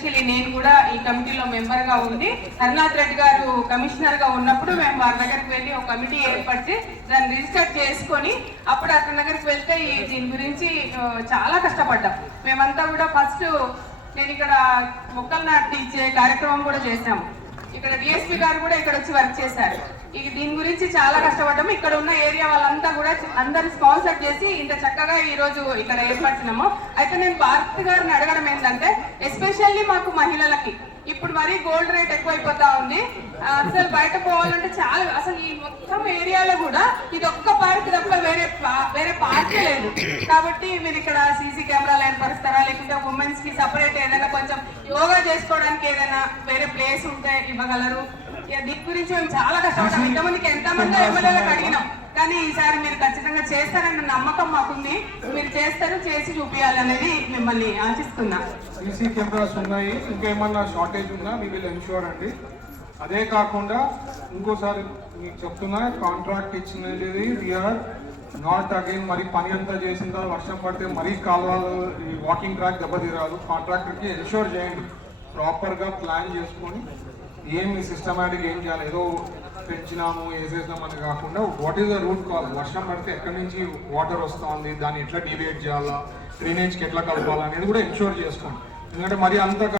Especially నేను కూడా ఈ కమిటీలో మెంబర్ గా ఉంది. హరినాథ్ రెడ్డి గారు కమిషనర్ గా ఉన్నప్పుడు మేము వారి దగ్గరికి వెళ్ళి ఒక కమిటీ ఏర్పరిచి దాన్ని రిజిస్టర్ చేసుకొని అప్పుడు అతని దగ్గరికి వెళ్తే దీని గురించి చాలా కష్టపడ్డాం మేమంతా కూడా. ఫస్ట్ నేను ఇక్కడ మొక్కలు నాటి ఇచ్చే కార్యక్రమం కూడా చేశాము. ఇక్కడ డిఎస్పీ గారు కూడా ఇక్కడ వచ్చి వర్క్ చేశారు. దీని గురించి చాలా కష్టపడ్డాము. ఇక్కడ ఉన్న ఏరియా వాళ్ళంతా కూడా అందరు స్పాన్సర్ చేసి ఇంత చక్కగా ఈ రోజు ఇక్కడ ఏర్పరిచినాము. అయితే నేను భారత్ గారిని అడగడం ఏంటంటే ఎస్పెషల్లీ మాకు మహిళలకి ఇప్పుడు మరీ గోల్డ్ రేట్ ఎక్కువైపోతా ఉంది. అసలు బయట పోవాలంటే చాలా, అసలు ఈ మొత్తం ఏరియాలో కూడా ఇది ఒక్క పార్క్ తప్ప వేరే పార్క్ లేదు. కాబట్టి మీరు ఇక్కడ సీసీ కెమెరాలు ఏర్పరుస్తారా, లేకుంటే ఉమెన్స్ కి సపరేట్ ఏదైనా కొంచెం యోగా చేసుకోవడానికి ఏదైనా వేరే ప్లేస్ ఉంటే ఇవ్వగలరు? దీని గురించి మేము చాలా కష్టపడ్డాం. ఇంతమందికి ఎంతమంది ఎమ్మెల్యేలకు అడిగినాం, కానీ ఈసారి మీరు ఖచ్చితంగా చేస్తారన్న నమ్మకం మాకుంది. మీరు చేస్తారు, చేసి చూపించాలనేది మిమ్మల్ని ఆశిస్తున్నా. సీసీ కెమెరాస్ ఉన్నాయి, ఇంకేమన్నా షార్టేజ్ ఉన్నా మీ విల్ ఎన్ష్యూర్ అండి. అదే కాకుండా ఇంకోసారి మీకు చెప్తున్నా, కాంట్రాక్ట్ ఇచ్చినది వీఆర్ నాట్ అగైన్ మరి పని అంతా చేసిన తర్వాత వర్షం పడితే మరీ కాలువలు ఈ వాకింగ్ ట్రాక్ దెబ్బతీరాదు. కాంట్రాక్టర్కి ఎన్ష్యూర్ చేయండి, ప్రాపర్గా ప్లాన్ చేసుకొని ఏమి సిస్టమేటిక్ ఏం చేయాలి, ఏదో పెంచినాము వేసేసినామని కాకుండా what is the root cause, వర్షం పడితే ఎక్కడి నుంచి వాటర్ వస్తుంది, దాన్ని ఎట్లా డివేట్ చేయాలా, డ్రైనేజ్కి ఎట్లా కలపాలా అనేది కూడా ఎన్ష్యూర్ చేసుకోండి. ఎందుకంటే మరి అంత